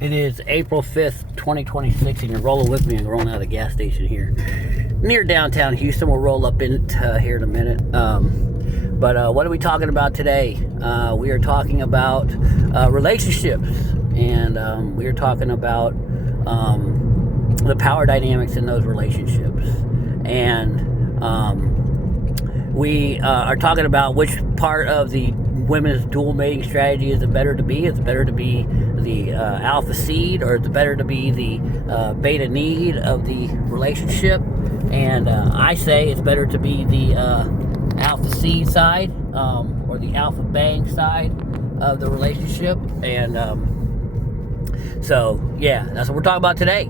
It is April 5th, 2026, and you're rolling with me and rolling out of the gas station here near downtown Houston. We'll roll up in it here in a minute. But what are we talking about today? We are talking about relationships, and we are talking about the power dynamics in those relationships. And we are talking about which part of the women's dual mating strategy is it better to be? Is it better to be the alpha seed, or is it better to be the beta need of the relationship? And I say it's better to be the alpha seed side, or the alpha bang side of the relationship. And so yeah, that's what we're talking about today.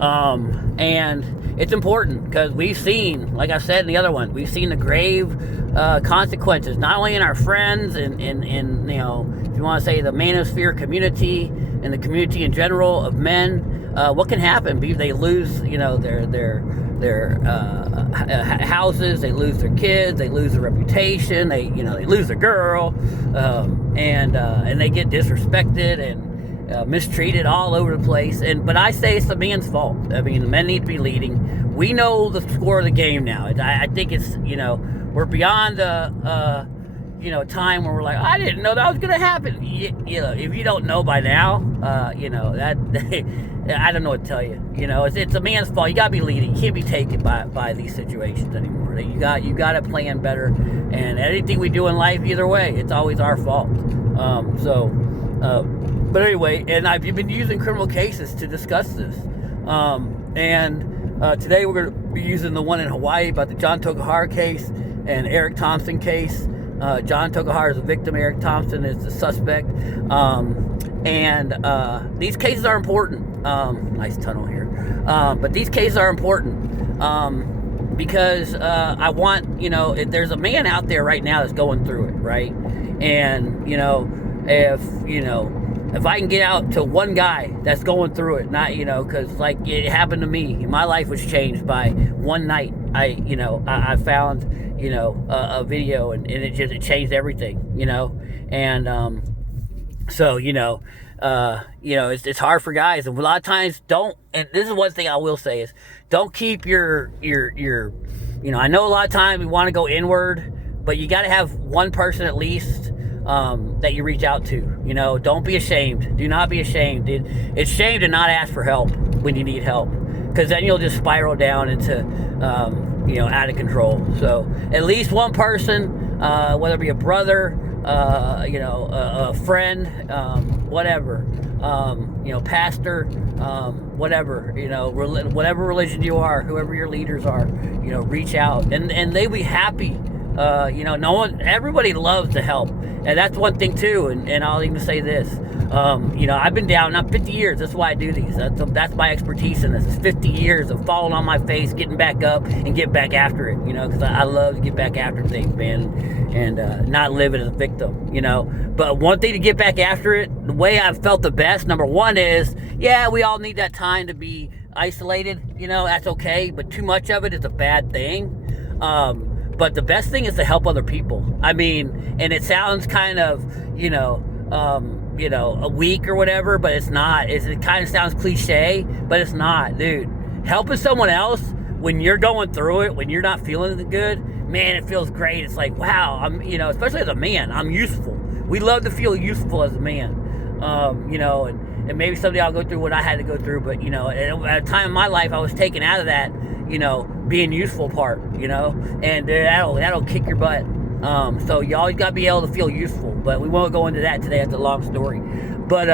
And it's important because we've seen, like I said in the other one, we've seen the grave consequences, not only in our friends and you know, if you want to say the manosphere community and the community in general of men, what can happen? They lose, you know, their houses, they lose their kids, they lose their reputation, they lose their girl, and they get disrespected and mistreated all over the place. But I say it's the man's fault. I mean, the men need to be leading. We know the score of the game now. I think it's, we're beyond the time where we're like, I didn't know that was going to happen. If you don't know by now, that I don't know what to tell you. It's a man's fault. You got to be leading. You can't be taken by these situations anymore. You got to plan better. And anything we do in life, either way, it's always our fault. But anyway, and I've been using criminal cases to discuss this. Today we're going to be using the one in Hawaii about the John Tokahara case and Eric Thompson case. John Tokahara is the victim, Eric Thompson is the suspect. These cases are important. Nice tunnel here. But these cases are important because I want, there's a man out there right now that's going through it, right? And, if I can get out to one guy that's going through it, not, because like it happened to me, my life was changed by one night. I found, a video and it changed everything, and it's hard for guys, and a lot of times and this is one thing I will say is don't keep your I know a lot of times we want to go inward, but you got to have one person at least that you reach out to. Don't be ashamed. Do not be ashamed. It's shame to not ask for help when you need help, because then you'll just spiral down into out of control. So at least one person, whether it be a brother, a friend, whatever, pastor, whatever, whatever religion you are, whoever your leaders are, reach out, and they be happy. Everybody loves to help. And that's one thing too, and I'll even say this, I've been down, not 50 years, that's why I do these, that's my expertise in this, is 50 years of falling on my face, getting back up, and get back after it, because I love to get back after things, man, and not live as a victim, but one thing to get back after it, the way I've felt the best, number one is, yeah, we all need that time to be isolated, that's okay, but too much of it is a bad thing. But the best thing is to help other people. I mean, and it sounds kind of, a weak or whatever, but it's not. It kind of sounds cliche, but it's not, dude. Helping someone else when you're going through it, when you're not feeling good, man, it feels great. It's like, wow, I'm, especially as a man, I'm useful. We love to feel useful as a man, and maybe someday I'll go through what I had to go through, but, at a time in my life, I was taken out of that, being useful part, and that'll kick your butt. So you always got to be able to feel useful, but we won't go into that today. That's a long story. But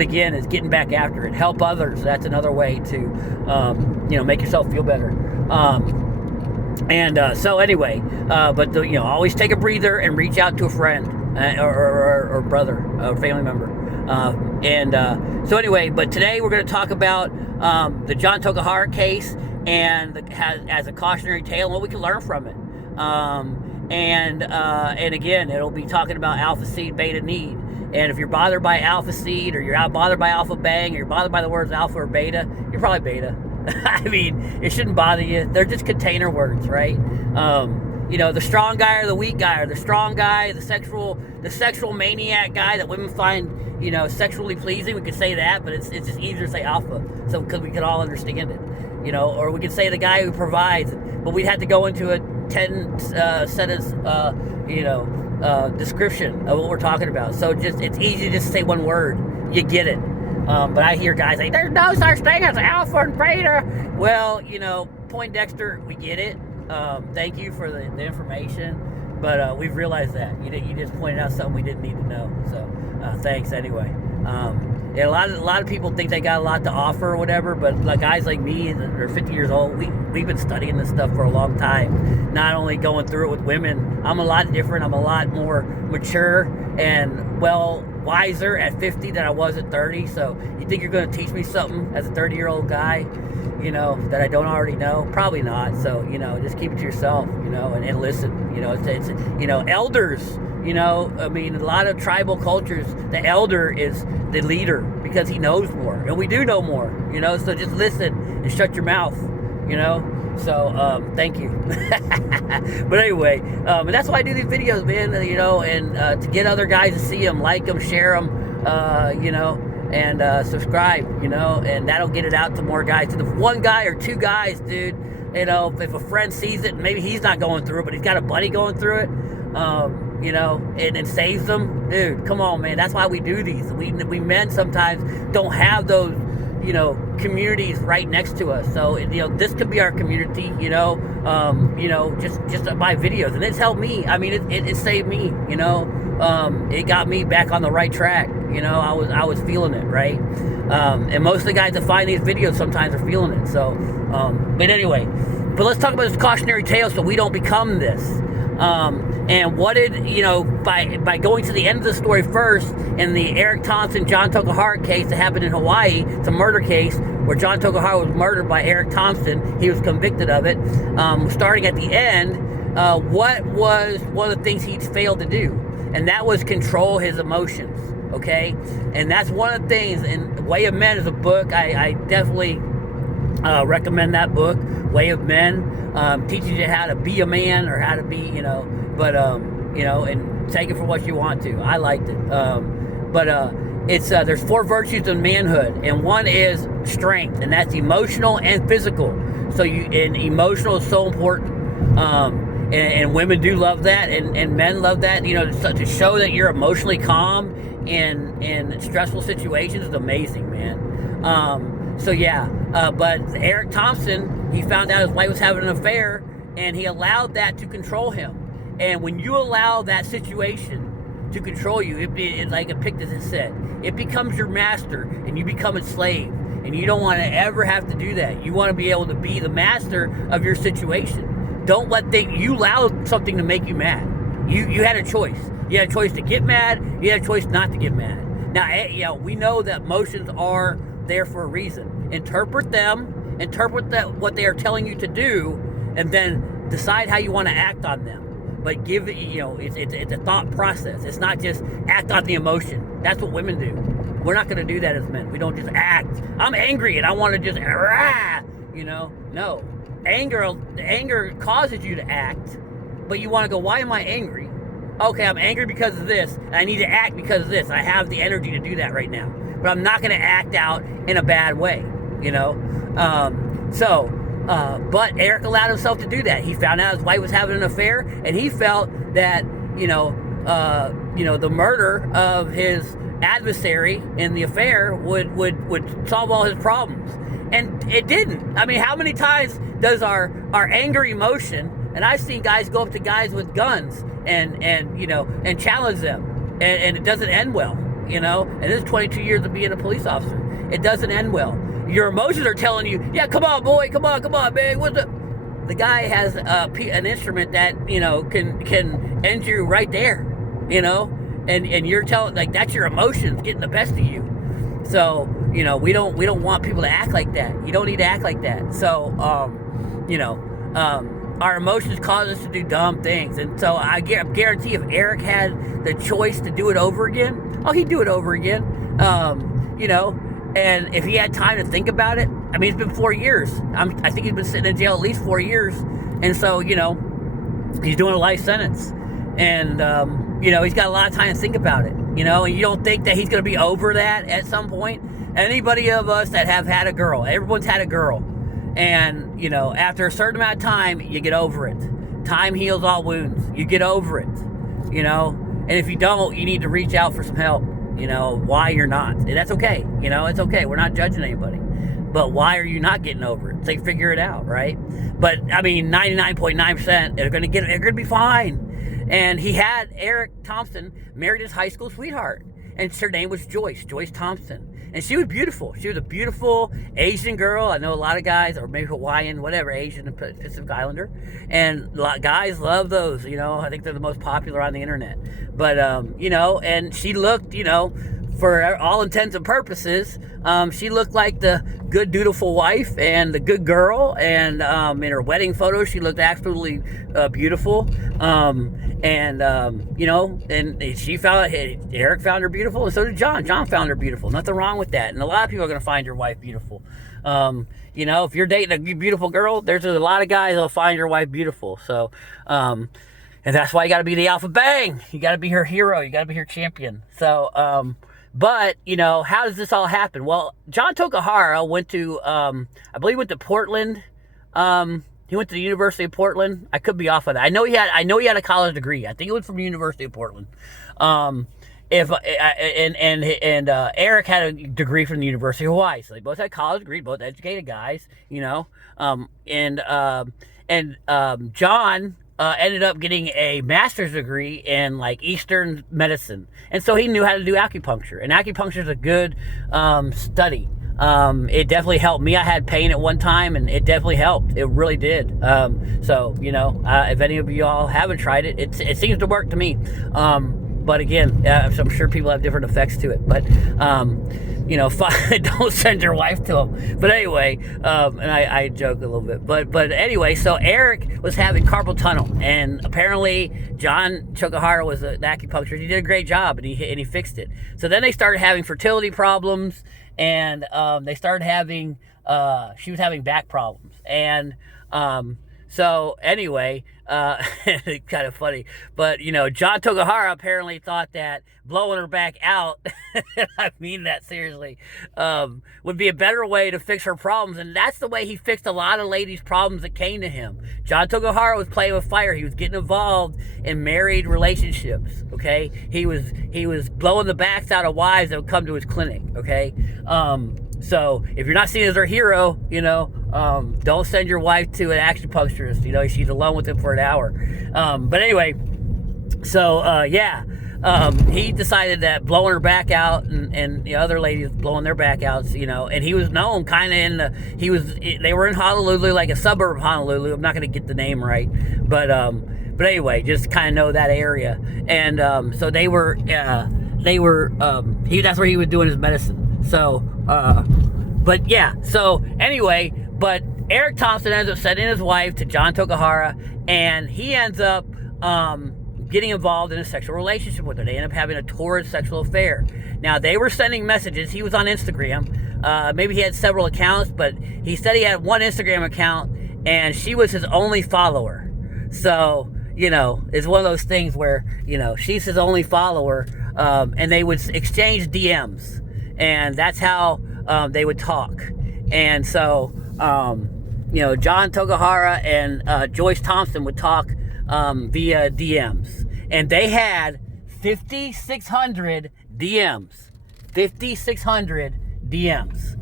again, it's getting back after it. Help others. That's another way to, make yourself feel better. So anyway, always take a breather and reach out to a friend or brother, or family member. So anyway, but today we're going to talk about the John Tokahara case and as a cautionary tale and what we can learn from it. And again, it'll be talking about alpha seed, beta need. And if you're bothered by alpha seed, or you're bothered by alpha bang, or you're bothered by the words alpha or beta, you're probably beta. I mean, it shouldn't bother you. They're just container words, right? the strong guy or the weak guy, or the strong guy, the sexual maniac guy that women find, sexually pleasing. We could say that, but it's just easier to say alpha, so because we could all understand it, or we could say the guy who provides, but we'd have to go into a 10 sentence, description of what we're talking about. So it's easy to just say one word, you get it. But I hear guys say, there's no such thing as alpha and beta. Well, Poindexter, we get it. Thank you for the information, but we've realized that you just pointed out something we didn't need to know. So thanks anyway. And a lot of people think they got a lot to offer or whatever, but like guys like me that are 50 years old, we've been studying this stuff for a long time. Not only going through it with women, I'm a lot different. I'm a lot more mature and wiser at 50 than I was at 30. So you think you're going to teach me something as a 30-year-old guy, that I don't already know? Probably not. So, just keep it to yourself, and listen. It's elders, a lot of tribal cultures, the elder is the leader because he knows more, and we do know more, so just listen and shut your mouth, So, thank you. But anyway, and that's why I do these videos, man, and to get other guys to see them, like them, share them, and subscribe, and that'll get it out to more guys. To the one guy or two guys, dude, if a friend sees it, maybe he's not going through it, but he's got a buddy going through it, and saves them, dude, come on, man. That's why we do these. We men sometimes don't have those, communities right next to us. So, this could be our community, just my videos. And it's helped me. I mean, it saved me, it got me back on the right track. I was feeling it, right? And most of the guys that find these videos sometimes are feeling it. So, but anyway, but let's talk about this cautionary tale so we don't become this. And what did, by going to the end of the story first, in the Eric Thompson, John Tokahara case that happened in Hawaii, it's a murder case where John Tokahara was murdered by Eric Thompson. He was convicted of it. Starting at the end, what was one of the things he failed to do? And that was control his emotions, okay? And that's one of the things, and Way of Men is a book. I definitely recommend that book, Way of Men. Teaches you how to be a man, or how to be, and take it for what you want to. I liked it. It's there's 4 virtues of manhood, and one is strength, and that's emotional and physical. So and emotional is so important. And women do love that, and men love that. To show that you're emotionally calm in stressful situations is amazing, man. But Eric Thompson, he found out his wife was having an affair, and he allowed that to control him. And when you allow that situation to control you, it's like Epictetus said, it becomes your master, and you become a slave. And you don't want to ever have to do that. You want to be able to be the master of your situation. Don't let you allow something to make you mad. You had a choice. You had a choice to get mad. You had a choice not to get mad. Now, we know that emotions are there for a reason. Interpret what they are telling you to do, and then decide how you want to act on them. But give it, it's a thought process. It's not just act on the emotion. That's what women do. We're not going to do that as men. We don't just act. I'm angry and I want to just, no. Anger causes you to act, but you want to go, why am I angry? Okay, I'm angry because of this, and I need to act because of this. I have the energy to do that right now, but I'm not going to act out in a bad way, But Eric allowed himself to do that. He found out his wife was having an affair, and he felt that, the murder of his adversary in the affair would solve all his problems. And it didn't. I mean, how many times does our anger emotion, and I've seen guys go up to guys with guns and challenge them, and it doesn't end well, and this is 22 years of being a police officer. It doesn't end well. Your emotions are telling you, yeah, come on, boy, come on, man, what's up? The guy has an instrument that, can end you right there, and you're telling, like, that's your emotions getting the best of you. So, we don't want people to act like that. You don't need to act like that. So, our emotions cause us to do dumb things. And so I guarantee if Eric had the choice to do it over again, he'd do it over again. And if he had time to think about it, I mean, it's been 4 years. I think he's been sitting in jail at least 4 years. And so, He's doing a life sentence. And, he's got a lot of time to think about it, and you don't think that he's going to be over that at some point. Anybody of us that have had a girl, everyone's had a girl. And, after a certain amount of time, you get over it. Time heals all wounds. You get over it, And if you don't, you need to reach out for some help, why you're not. And that's okay. It's okay. We're not judging anybody. But why are you not getting over it? So figure it out, right? But, 99.9% they're going to be fine. And he had Eric Thompson married his high school sweetheart. And her name was Joyce Thompson. And she was beautiful. She was a beautiful Asian girl. I know a lot of guys, or maybe Hawaiian, whatever, Asian and Pacific Islander. And guys love those, I think they're the most popular on the internet. But, and she looked, for all intents and purposes, she looked like the good, dutiful wife and the good girl. And in her wedding photos, she looked absolutely beautiful. And she Eric found her beautiful, and so did John. John found her beautiful. Nothing wrong with that. And a lot of people are going to find your wife beautiful. If you're dating a beautiful girl, there's a lot of guys that'll find your wife beautiful. So, and that's why you got to be the alpha bang. You got to be her hero. You got to be her champion. So, but, how does this all happen? Well, John Tokahara went to, I believe went to Portland. He went to the University of Portland. I could be off on that. I know he had a college degree. I think it was from the University of Portland. Eric had a degree from the University of Hawaii. So they both had college degrees, both educated guys, John ended up getting a master's degree in Eastern medicine. And so he knew how to do acupuncture. And acupuncture is a good study. It definitely helped me. I had pain at one time, and it definitely helped. It really did. If any of you all haven't tried it, it seems to work to me. But again, I'm sure people have different effects to it. But, don't send your wife to him. But anyway, and I joke a little bit. But anyway, so Eric was having carpal tunnel, and apparently John Tokahara was an acupuncturist. He did a great job, and he fixed it. So then they started having fertility problems, and they started having she was having back problems. And so anyway, kind of funny, but John Tokahara apparently thought that blowing her back out, I mean that seriously, would be a better way to fix her problems. And that's the way he fixed a lot of ladies' problems that came to him. John Tokahara was playing with fire. He was getting involved in married relationships. Okay, he was blowing the backs out of wives that would come to his clinic. Okay, so if you're not seen as her hero, don't send your wife to an acupuncturist. She's alone with him for an hour. But anyway, so he decided that blowing her back out and the other ladies blowing their back outs, and he was known kind of they were in Honolulu, like a suburb of Honolulu. I'm not going to get the name right, but anyway, just kind of know that area. And so that's where he was doing his medicine. So, but Eric Thompson ends up sending his wife to John Tokahara, and he ends up getting involved in a sexual relationship with her. They end up having a torrid sexual affair. Now, they were sending messages. He was on Instagram. Maybe he had several accounts, but he said he had one Instagram account, and she was his only follower. So, it's one of those things where, she's his only follower, and they would exchange DMs. And that's how they would talk. And so, John Tokahara and Joyce Thompson would talk via DMs. And they had 5,600 DMs. 5,600 DMs.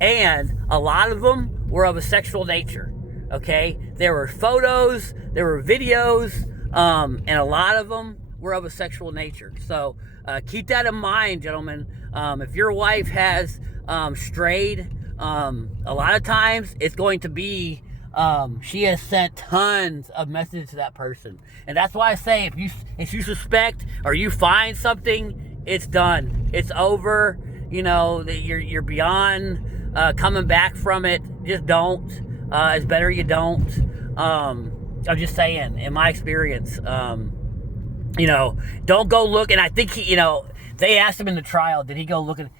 And a lot of them were of a sexual nature. Okay? There were photos, there were videos, and a lot of them were of a sexual nature. So keep that in mind, gentlemen. If your wife has strayed, a lot of times it's going to be she has sent tons of messages to that person. And that's why I say if you suspect or you find something, it's done. It's over. You're beyond coming back from it. Just don't. It's better you don't. I'm just saying, in my experience, don't go look. And I think they asked him in the trial, did he go looking?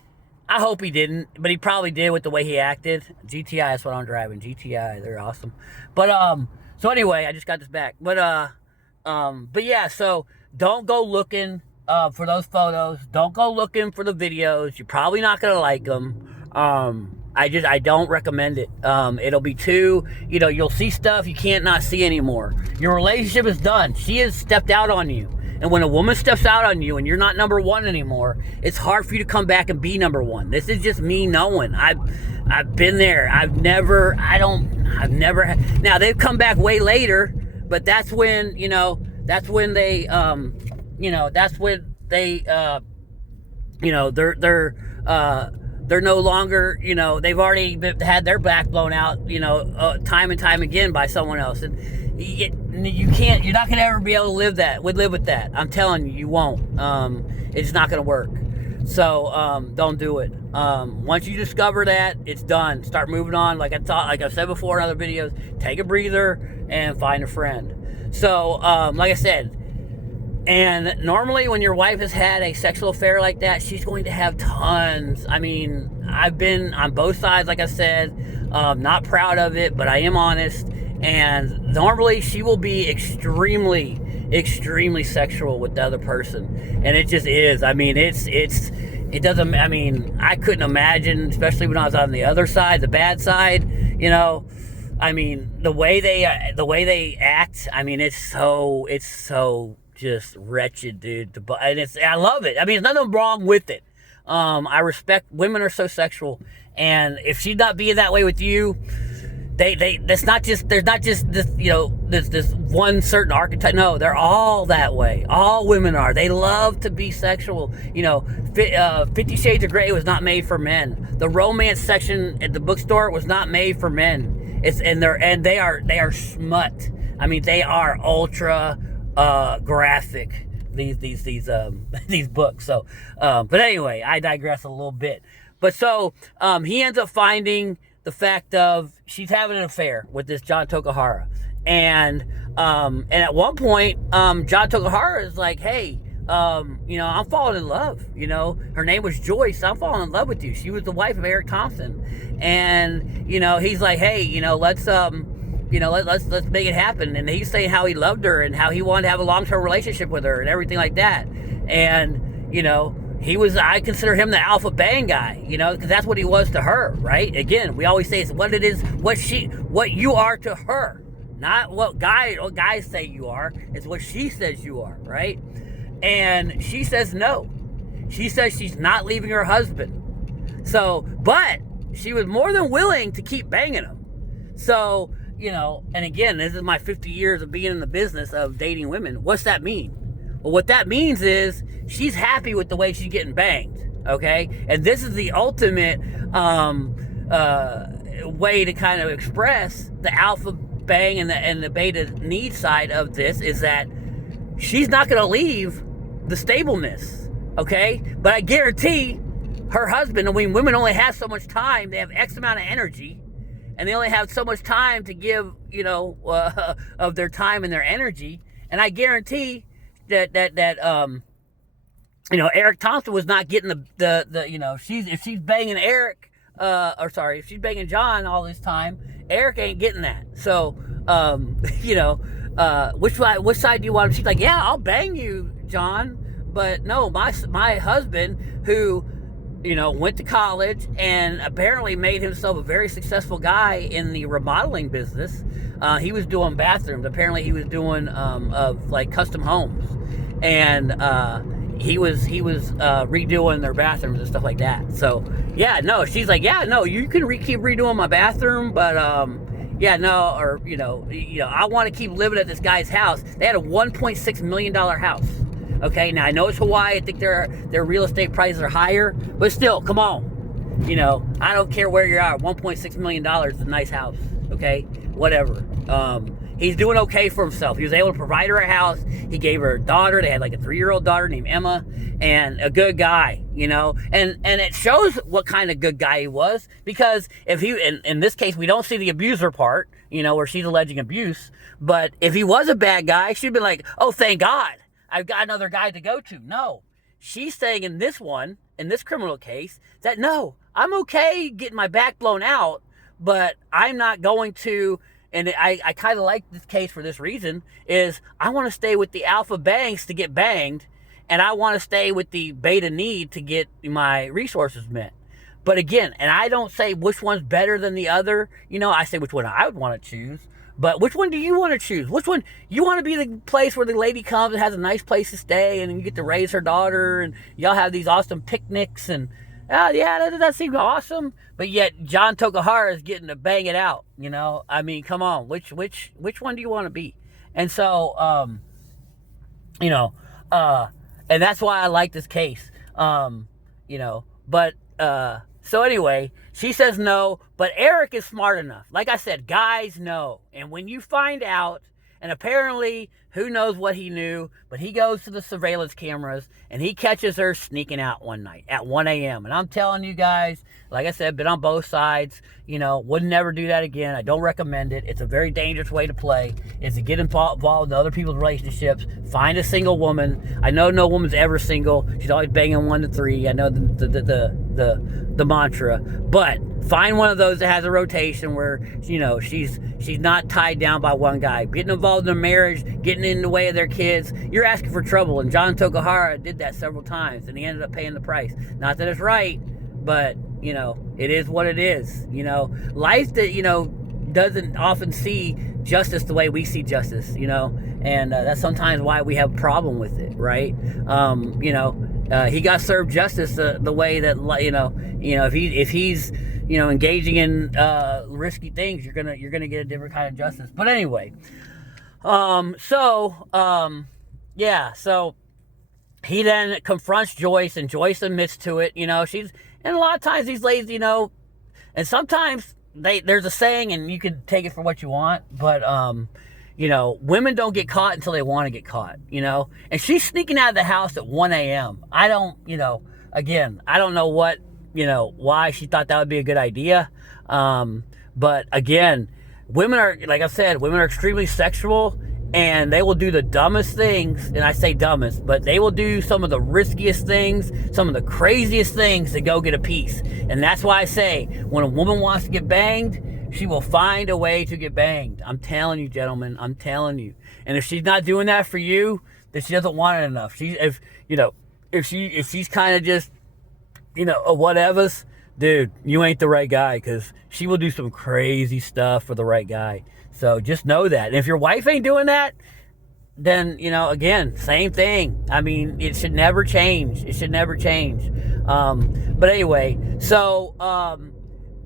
I hope he didn't, but he probably did with the way he acted. GTI, that's what I'm driving. GTI, they're awesome. But So anyway, I just got this back. But yeah, so don't go looking for those photos. Don't go looking for the videos. You're probably not gonna like them. I don't recommend it. It'll be too, you'll see stuff you can't not see anymore. Your relationship is done. She has stepped out on you. And when a woman steps out on you and you're not number one anymore, it's hard for you to come back and be number one. This is just me knowing. I've been there. Now they've come back way later, but that's when, they're no longer, they've already had their back blown out, time and time again by someone else. And you're not going to ever be able to live with that. I'm telling you, you won't. It's not going to work. So, don't do it. Once you discover that, it's done. Start moving on. Like I've said before in other videos, take a breather and find a friend. So, like I said, and normally when your wife has had a sexual affair like that, she's going to have tons. I mean, I've been on both sides, like I said, not proud of it, but I am honest. And normally she will be extremely, extremely sexual with the other person. And it just is. I mean, it doesn't, I mean, I couldn't imagine, especially when I was on the other side, the bad side, I mean, the way they act, I mean, it's so just wretched, dude. And I love it. I mean, there's nothing wrong with it. I respect, women are so sexual, and if she's not being that way with you, there's not just this, this one certain archetype. No, they're all that way. All women are. They love to be sexual. 50 Shades of Grey was not made for men. The romance section at the bookstore was not made for men. They are smut. I mean, they are ultra graphic, these books. So but anyway, I digress a little bit. But so he ends up finding the fact of she's having an affair with this John Tokahara, and at one point John Tokahara is like, hey, I'm falling in love. Her name was Joyce. I'm falling in love with you. She was the wife of Eric Thompson. And he's like, hey, let's make it happen. And he's saying how he loved her and how he wanted to have a long-term relationship with her and everything like that. And, I consider him the alpha bang guy, because that's what he was to her, right? Again, we always say it's what it is, what you are to her, not what guys say you are. It's what she says you are, right? And she says no. She says she's not leaving her husband. So, but she was more than willing to keep banging him. So, and again, this is my 50 years of being in the business of dating women. What's that mean? Well, what that means is she's happy with the way she's getting banged, okay? And this is the ultimate way to kind of express the alpha bang and the beta need side of this, is that she's not going to leave the stableness, okay? But I guarantee her husband, I mean, women only have so much time. They have X amount of energy, and they only have so much time to give, of their time and their energy. And I guarantee that Eric Thompson was not getting if she's banging Eric, if she's banging John all this time, Eric ain't getting that. So, which side do you want? She's like, yeah, I'll bang you, John, but no, my husband, who went to college and apparently made himself a very successful guy in the remodeling business. He was doing bathrooms. Apparently he was doing of like custom homes, and he was redoing their bathrooms and stuff like that. So yeah, no, she's like, yeah, no, you can keep redoing my bathroom, but yeah, no, or I want to keep living at this guy's house. They had a $1.6 million house. Okay, now I know it's Hawaii. I think their real estate prices are higher, but still, come on. I don't care where you're at. $1.6 million is a nice house. Okay, whatever. He's doing okay for himself. He was able to provide her a house. He gave her a daughter. They had like a 3-year-old daughter named Emma, and a good guy, and it shows what kind of good guy he was, because if he, in this case, we don't see the abuser part, where she's alleging abuse, but if he was a bad guy, she'd be like, oh, thank God, I've got another guy to go to. No, she's saying in this criminal case, that no, I'm okay getting my back blown out, but I'm not going to and I kind of like this case for this reason, is I want to stay with the alpha bangs to get banged, and I want to stay with the beta need to get my resources met. But again, and I don't say which one's better than the other. I say which one I would want to choose. But which one do you want to choose? Which one? You want to be the place where the lady comes and has a nice place to stay, and you get to raise her daughter, and y'all have these awesome picnics, and yeah, that seems awesome. But yet John Tokahara is getting to bang it out. I mean, come on, which one do you want to be? And so, and that's why I like this case. But so anyway, she says no, but Eric is smart enough. Like I said, guys know. And when you find out, and apparently, who knows what he knew, but he goes to the surveillance cameras and he catches her sneaking out one night at 1 a.m. And I'm telling you guys, like I said, been on both sides, would never do that again. I don't recommend it. It's a very dangerous way to play, is to get involved in other people's relationships. Find a single woman. I know no woman's ever single. She's always banging 1 to 3. I know the mantra, but find one of those that has a rotation where, she's not tied down by one guy. Getting involved in a marriage, getting in the way of their kids, you're asking for trouble. And John Tokahara did that several times, and he ended up paying the price. Not that it's right, but, it is what it is. Life that, doesn't often see justice the way we see justice, and that's sometimes why we have a problem with it, right? He got served justice the way that, if he's engaging in risky things, you're gonna get a different kind of justice. But anyway, so he then confronts Joyce, and Joyce admits to it. And a lot of times these ladies, and sometimes there's a saying, and you can take it for what you want, but women don't get caught until they want to get caught, and she's sneaking out of the house at 1 a.m. I don't know what, why she thought that would be a good idea. But again, women are, like I said, women are extremely sexual, and they will do the dumbest things, and I say dumbest, but they will do some of the riskiest things, some of the craziest things to go get a piece. And that's why I say, when a woman wants to get banged, she will find a way to get banged. I'm telling you, gentlemen, I'm telling you. And if she's not doing that for you, then she doesn't want it enough. If she's kind of just, a whatevers, dude, you ain't the right guy, because she will do some crazy stuff for the right guy. So just know that. And if your wife ain't doing that, then, again, same thing. I mean, it should never change. It should never change. But anyway, so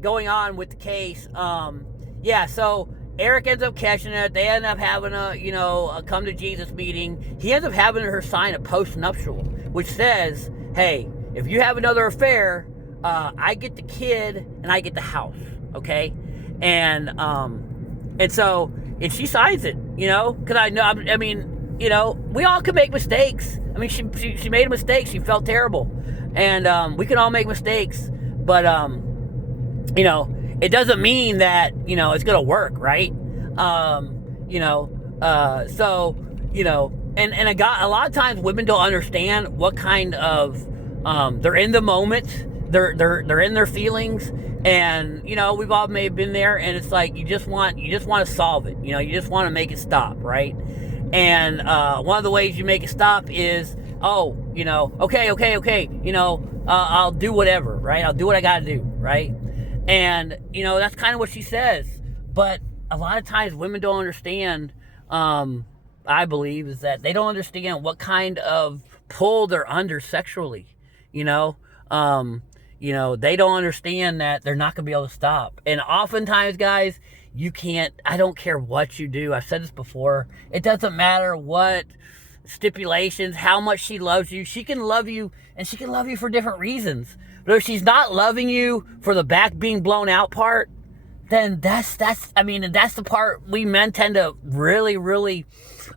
going on with the case, so Eric ends up catching it. They end up having a come to Jesus meeting. He ends up having her sign a post-nuptial, which says, hey, if you have another affair, I get the kid and I get the house, okay? And so she signs it, because I mean, we all can make mistakes. I mean, she made a mistake. She felt terrible, and we can all make mistakes, but it doesn't mean that it's gonna work, right? And a lot of times women don't understand what kind of they're in the moment. They're in their feelings, and we've all may have been there, and it's like you just want to solve it. You just want to make it stop, right? And one of the ways you make it stop is, okay, I'll do whatever, right? I'll do what I gotta do, right? And that's kind of what she says. But a lot of times women don't understand. I believe is that they don't understand what kind of pull they're under sexually. They don't understand that they're not going to be able to stop. And oftentimes, guys, you can't, I don't care what you do. I've said this before. It doesn't matter what stipulations, how much she loves you. She can love you, and she can love you for different reasons. But if she's not loving you for the back being blown out part, then that's the part we men tend to really, really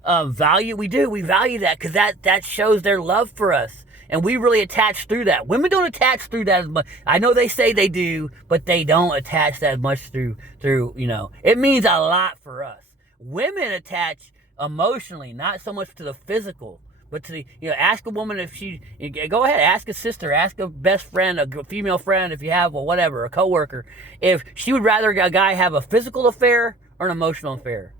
value. We value that, because that shows their love for us. And we really attach through that. Women don't attach through that as much. I know they say they do, but they don't attach that much through, it means a lot for us. Women attach emotionally, not so much to the physical, but to the, ask a woman if go ahead, ask a sister, ask a best friend, a female friend, if you have, whatever, a coworker, if she would rather a guy have a physical affair or an emotional affair?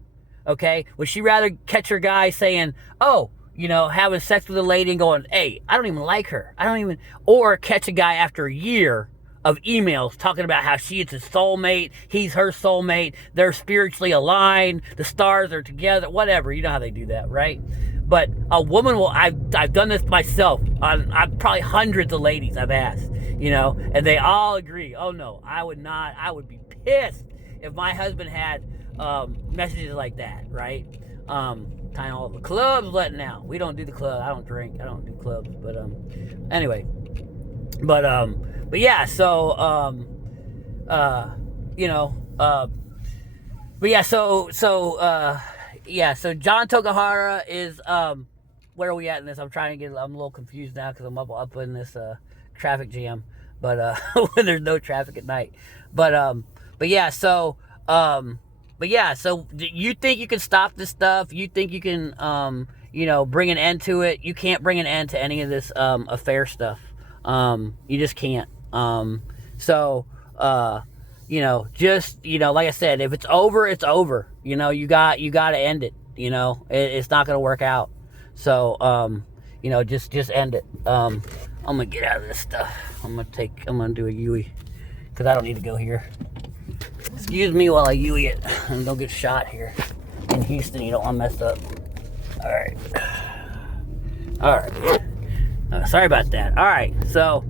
Okay? Would she rather catch her guy saying, oh, having sex with a lady and going, hey, I don't even like her. Or catch a guy after a year of emails talking about how she is his soulmate, he's her soulmate, they're spiritually aligned, the stars are together, whatever. You know how they do that, right? But a woman will, I've done this myself. I've probably hundreds of ladies I've asked, and they all agree, oh no, I would be pissed if my husband had messages like that, right? Kind of all the clubs letting out. We don't do the club. I don't drink. I don't do clubs. But anyway. But yeah. So But yeah. So John Tokahara is where are we at in this? I'm a little confused now because I'm up in this traffic jam. But when there's no traffic at night. But yeah. So you think you can stop this stuff? You think you can, bring an end to it? You can't bring an end to any of this affair stuff. You just can't. Like I said, if it's over, it's over. You got to end it. It's not gonna work out. So, just end it. I'm gonna get out of this stuff. I'm gonna do a Yui because I don't need to go here. Excuse me while I Yui it and don't get shot here in Houston. You don't want to mess up. All right. Sorry about that. All right. So,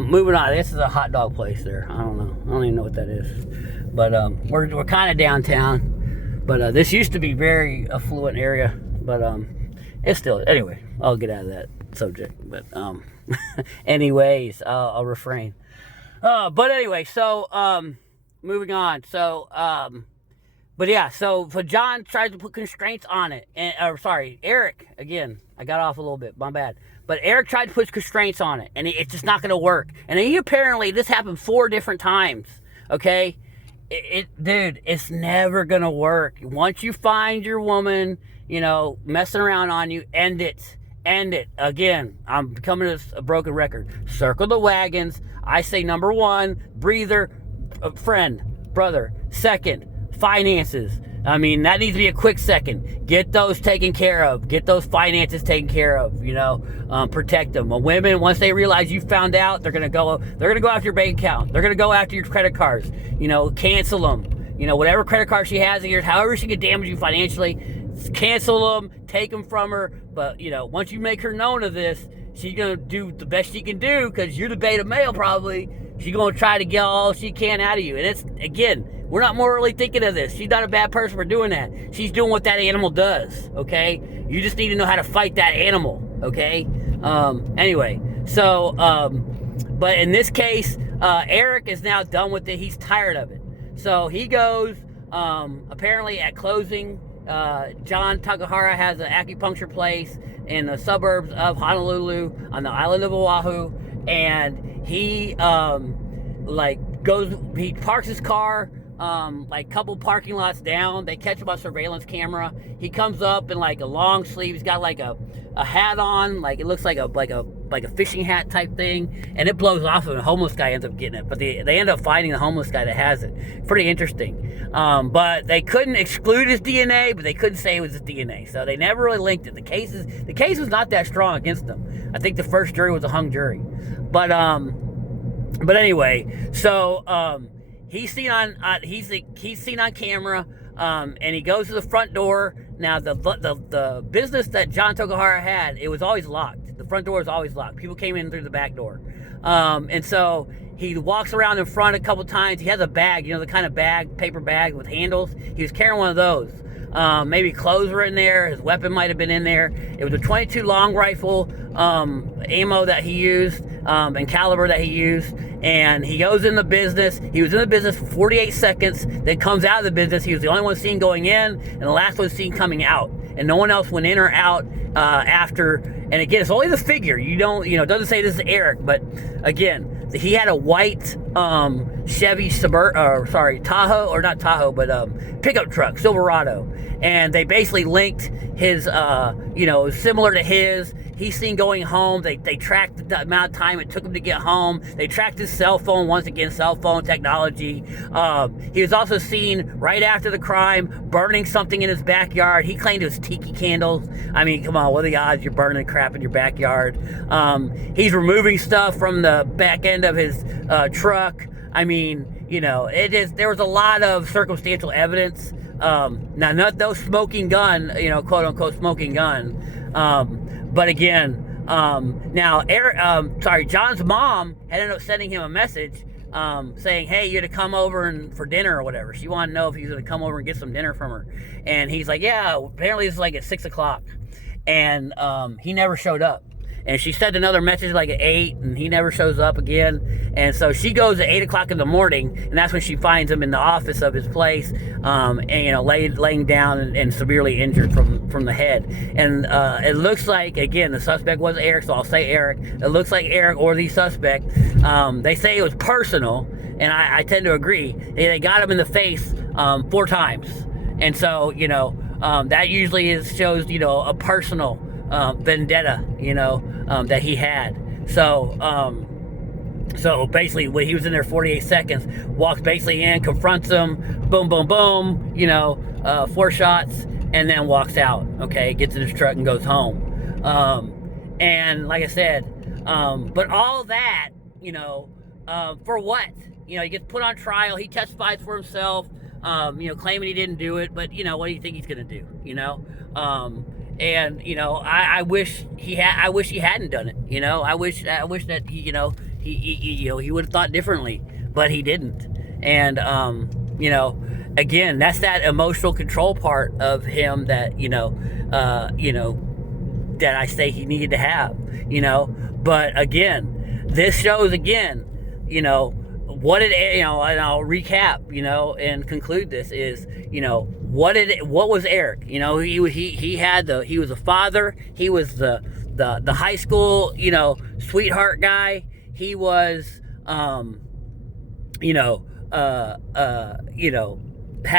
moving on. This is a hot dog place there. I don't know. I don't even know what that is. But we're kind of downtown. But this used to be very affluent area. But it's still. Anyway, I'll get out of that subject. But anyways, I'll refrain. But anyway, so moving on. So, but yeah, so John tries to put constraints on it. Eric, again, I got off a little bit, my bad. But Eric tried to put constraints on it, and it's just not going to work. And this happened 4 different times, okay? Dude, it's never going to work. Once you find your woman, messing around on you, end it. End it. Again, I'm becoming a broken record. Circle the wagons. I say number 1, breather, friend, brother. Second, finances. I mean, that needs to be a quick second. Get those taken care of. Get those finances taken care of. Protect them. Women, once they realize you found out, they're gonna go after your bank account. They're gonna go after your credit cards. Cancel them. Whatever credit card she has in yours, however she can damage you financially, cancel them, take them from her. But once you make her known of this, she's gonna do the best she can do because you're the beta male probably. She's gonna try to get all she can out of you, and it's again. We're not morally thinking of this. She's not a bad person for doing that. She's doing what that animal does, okay? You just need to know how to fight that animal, okay? Anyway, so, but in this case, Eric is now done with it. He's tired of it. So he goes, apparently at closing, John Takahara has an acupuncture place in the suburbs of Honolulu on the island of Oahu, and he, he parks his car, couple parking lots down. They catch him on surveillance camera. He comes up in a long sleeve. He's got a hat on, it looks like a fishing hat type thing, and it blows off and a homeless guy ends up getting it. But they end up finding the homeless guy that has it. Pretty interesting. But they couldn't exclude his DNA, but they couldn't say it was his DNA. So they never really linked it. The case was not that strong against him. I think the first jury was a hung jury. But anyway, so he's seen on camera, and he goes to the front door. Now the business that John Tokahara had, it was always locked. The front door was always locked. People came in through the back door, and so he walks around in front a couple times. He has a bag, the kind of paper bag with handles. He was carrying one of those. Maybe clothes were in there. His weapon might have been in there. It was a .22 long rifle ammo that he used, and caliber that he used. And he goes in the business. He was in the business for 48 seconds, then comes out of the business. He was the only one seen going in, and the last one seen coming out. And no one else went in or out after. And again, it's only the figure. It doesn't say this is Eric, but again, he had a white Chevy Tahoe, or not Tahoe, but pickup truck, Silverado. And they basically linked his, similar to his. He's seen going home. They tracked the amount of time it took him to get home. They tracked his cell phone, once again, cell phone technology. He was also seen right after the crime burning something in his backyard. He claimed it was tiki candles. I mean, come on, what are the odds you're burning crap in your backyard? He's removing stuff from the back end of his truck. I mean, there was a lot of circumstantial evidence. Now, no smoking gun, quote unquote smoking gun. But again, now John's mom had ended up sending him a message saying, hey, you're to come over for dinner or whatever. She wanted to know if he was going to come over and get some dinner from her. And he's like, yeah, apparently it's like at 6 o'clock. And he never showed up. And she sent another message like at 8, and he never shows up again. And so she goes at 8 o'clock in the morning, and that's when she finds him in the office of his place, laying down and severely injured from the head. And it looks like, again, the suspect was Eric, so I'll say Eric. It looks like Eric or the suspect. They say it was personal, and I tend to agree. They got him in the face 4 times. And so, that usually shows, a personal vendetta, that he had. So basically, when he was in there 48 seconds, walks basically in, confronts him, boom, boom, boom, 4 shots, and then walks out. Okay, gets in his truck and goes home. And like I said, but all that, for what? He gets put on trial. He testifies for himself, claiming he didn't do it. But what do you think he's gonna do? And I wish he hadn't done it. I wish that he would have thought differently, but he didn't. And again, that's that emotional control part of him that that I say he needed to have. But again, this shows again, what did, and I'll recap, and conclude this is, what was Eric? He was a father. He was the high school, sweetheart guy. He was, had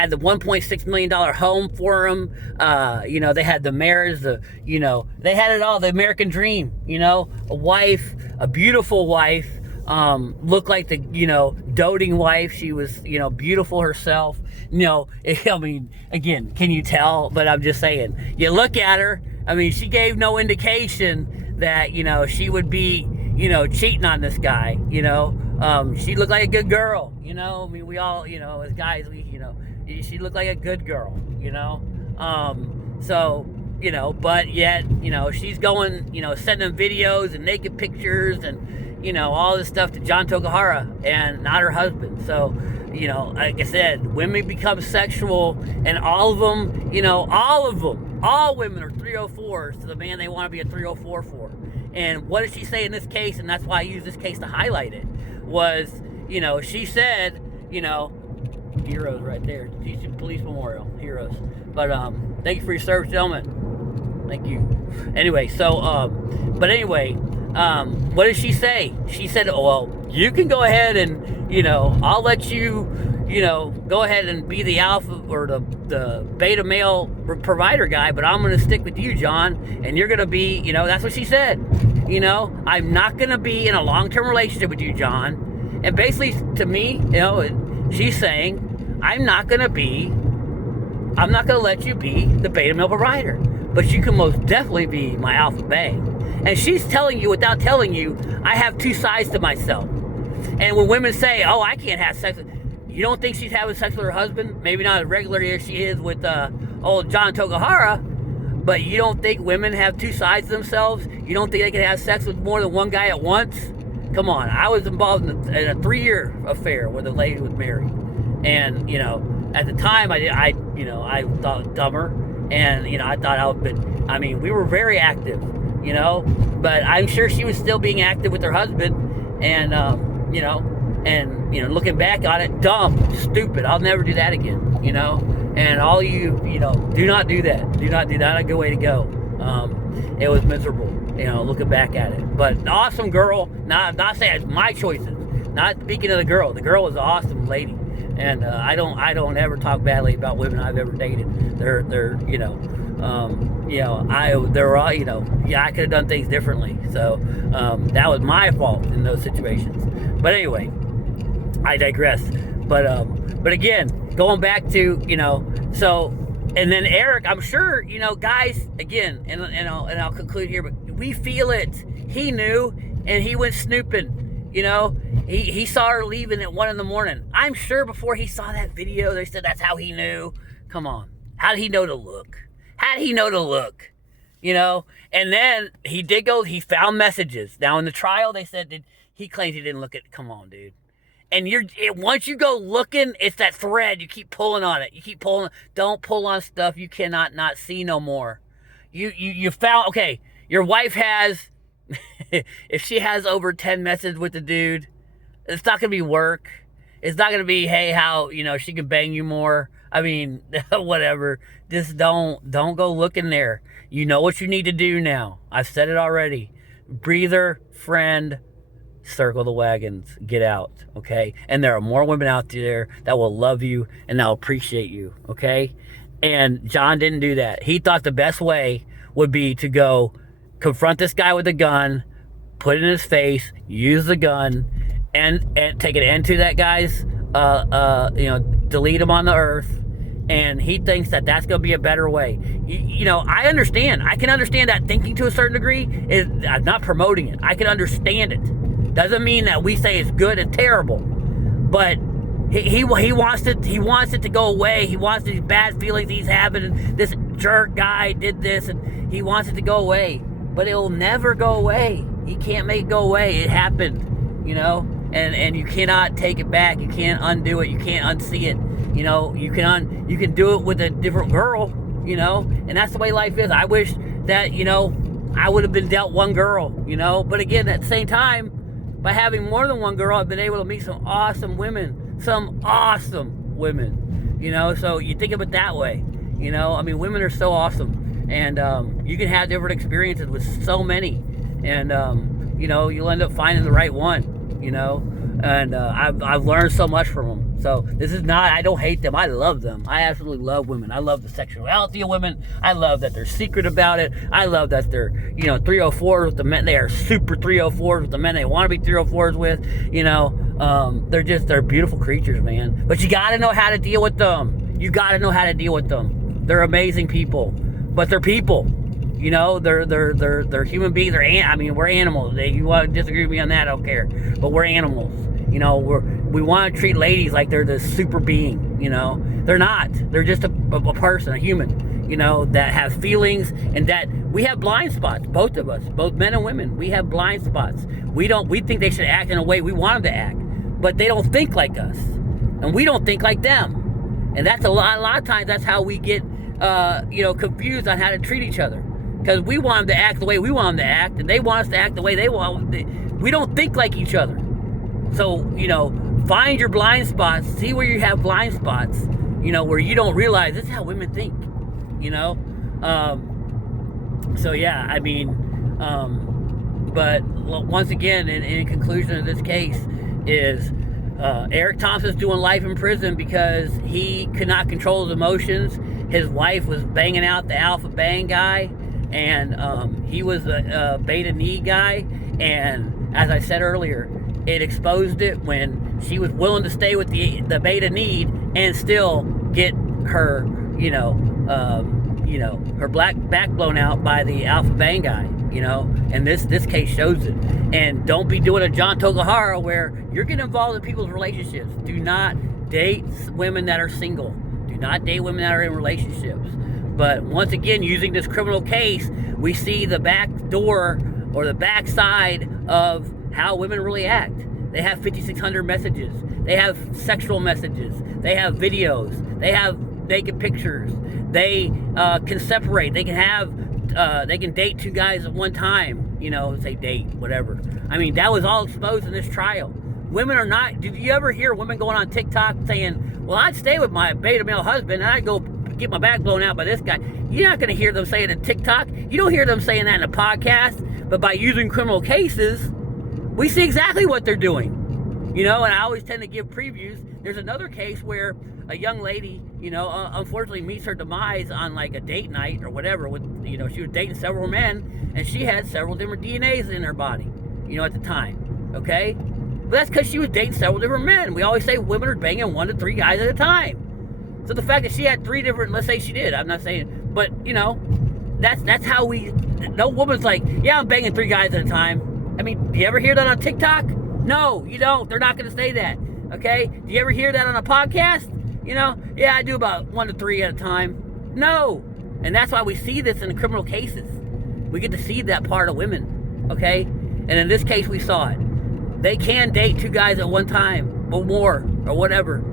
the $1.6 million home for him. They had the marriage, they had it all, the American dream, a wife, a beautiful wife, looked like the, doting wife. She was, beautiful herself. I mean, again, can you tell? But I'm just saying, you look at her, I mean, she gave no indication that, she would be, cheating on this guy, she looked like a good girl, I mean, we all, as guys, she looked like a good girl, but yet, she's going, sending videos and naked pictures and, all this stuff to John Tokuhara and not her husband. So, like I said, women become sexual, and all of them, all women are 304s to the man they want to be a 304 for. And what did she say in this case? And that's why I use this case to highlight it. Was, she said, heroes right there, DC Police Memorial, heroes. But thank you for your service, gentlemen. Thank you. Anyway, so what did she say? She said, well, you can go ahead and, I'll let you, go ahead and be the alpha or the beta male provider guy, but I'm going to stick with you, John, and you're going to be, that's what she said. I'm not going to be in a long-term relationship with you, John. And basically, to me, she's saying, I'm not going to let you be the beta male provider, but you can most definitely be my alpha bae. And she's telling you, without telling you, I have 2 sides to myself. And when women say, oh, I can't have sex, you don't think she's having sex with her husband? Maybe not as regularly as she is with old John Tokuhara, but you don't think women have 2 sides to themselves? You don't think they can have sex with more than one guy at once? Come on, I was involved in a 3-year affair with a lady who was married. And, at the time, I thought dumber. And, I thought we were very active, but I'm sure she was still being active with her husband. And, looking back on it, dumb, stupid. I'll never do that again, and all you, do not do that. Do not do that. Not a good way to go. It was miserable, looking back at it, but awesome girl. Not saying it's my choices. Not speaking of the girl. The girl was an awesome lady, and I don't ever talk badly about women I've ever dated. They're they're all, I could have done things differently. So that was my fault in those situations. But anyway, I digress. But again, going back to, so, and then Eric, I'm sure, guys, again, and I'll conclude here, but we feel it. He knew, and he went snooping. He saw her leaving at 1 a.m. I'm sure before he saw that video, they said that's how he knew. Come on. How did he know to look? And then he found messages. Now in the trial, they said he claims he didn't look at, come on, dude. And once you go looking, it's that thread. You keep pulling on it. Don't pull on stuff you cannot not see no more. You found, okay, your wife has, if she has over 10 messages with the dude, it's not going to be work. It's not going to be, hey, how, she can bang you more. I mean, whatever. Just don't go looking there. You know what you need to do now. I've said it already. Breather, friend, circle the wagons, get out, okay? And there are more women out there that will love you and that will appreciate you, okay? And John didn't do that. He thought the best way would be to go confront this guy with a gun, put it in his face, use the gun, and take it into that guy's, delete him on the earth. And he thinks that that's going to be a better way. I understand. I can understand that thinking to a certain degree. I'm not promoting it. I can understand it. Doesn't mean that we say it's good and terrible. But he wants it to go away. He wants these bad feelings he's having. And this jerk guy did this, and he wants it to go away. But it'll never go away. He can't make it go away. It happened, and you cannot take it back. You can't undo it. You can't unsee it. You can do it with a different girl, and that's the way life is. I wish that, I would have been dealt one girl, but again, at the same time, by having more than one girl, I've been able to meet some awesome women, so you think of it that way, women are so awesome, and you can have different experiences with so many, and you'll end up finding the right one, and I've learned so much from them. So this is not, I don't hate them. I love them. I absolutely love women. I love the sexuality of women. I love that they're secret about it. I love that they're, 304s with the men. They are super 304s with the men they want to be 304s with. They're beautiful creatures, man. But you got to know how to deal with them. They're amazing people. But they're people. They're human beings. We're animals. You want to disagree with me on that, I don't care. But we're animals. We want to treat ladies like they're this super being, They're not. They're just a person, a human, that have feelings, and that we have blind spots, both of us, both men and women. We have blind spots. We think they should act in a way we want them to act, but they don't think like us, and we don't think like them. And that's a lot of times that's how we get, confused on how to treat each other, because we want them to act the way we want them to act, and they want us to act the way they want. We don't think like each other. So, find your blind spots, see where you have blind spots, where you don't realize this is how women think, So, yeah, but once again, in conclusion of this case, is Eric Thompson's doing life in prison because he could not control his emotions. His wife was banging out the alpha bang guy, and he was a beta knee guy, and as I said earlier, it exposed it when she was willing to stay with the beta need and still get her, her black back blown out by the alpha bang guy, and this case shows it. And don't be doing a John Togahara where you're getting involved in people's relationships. Do not date women that are single. Do not date women that are in relationships. But once again, using this criminal case, we see the back door or the back side of how women really act. They have 5,600 messages. They have sexual messages. They have videos. They have naked pictures. They can separate. They can have. They can date two guys at one time. Say date, whatever. That was all exposed in this trial. Women are not. Did you ever hear women going on TikTok saying, "Well, I'd stay with my beta male husband and I'd go get my back blown out by this guy"? You're not going to hear them saying it in TikTok. You don't hear them saying that in a podcast. But by using criminal cases, we see exactly what they're doing. You know, and I always tend to give previews. There's another case where a young lady, you know, unfortunately meets her demise on like a date night or whatever. With, you know, she was dating several men, and she had several different DNAs in her body, you know, at the time. Okay, but that's because she was dating several different men. We always say women are banging 1 to 3 guys at a time. So the fact that she had 3 different, let's say she did, I'm not saying, but you know, that's how we. No woman's like, yeah, I'm banging 3 guys at a time. I mean, do you ever hear that on TikTok? No, you don't. They're not going to say that. Okay? Do you ever hear that on a podcast? You know, yeah, I do about 1 to 3 at a time. No. And that's why we see this in the criminal cases. We get to see that part of women. Okay? And in this case, we saw it. They can date 2 guys at one time or more or whatever.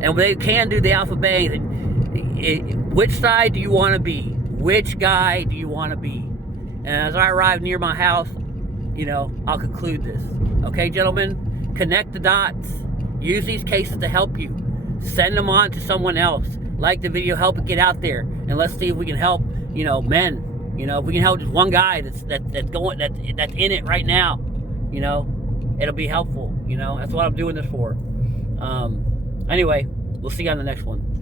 And they can do the alpha bang. Which side do you want to be? Which guy do you want to be? And as I arrive near my house, you know, I'll conclude this. Okay, gentlemen? Connect the dots. Use these cases to help you. Send them on to someone else. Like the video, help it get out there. And let's see if we can help, you know, men. You know, if we can help just one guy that's in it right now, you know, it'll be helpful. You know, that's what I'm doing this for. Anyway, we'll see you on the next one.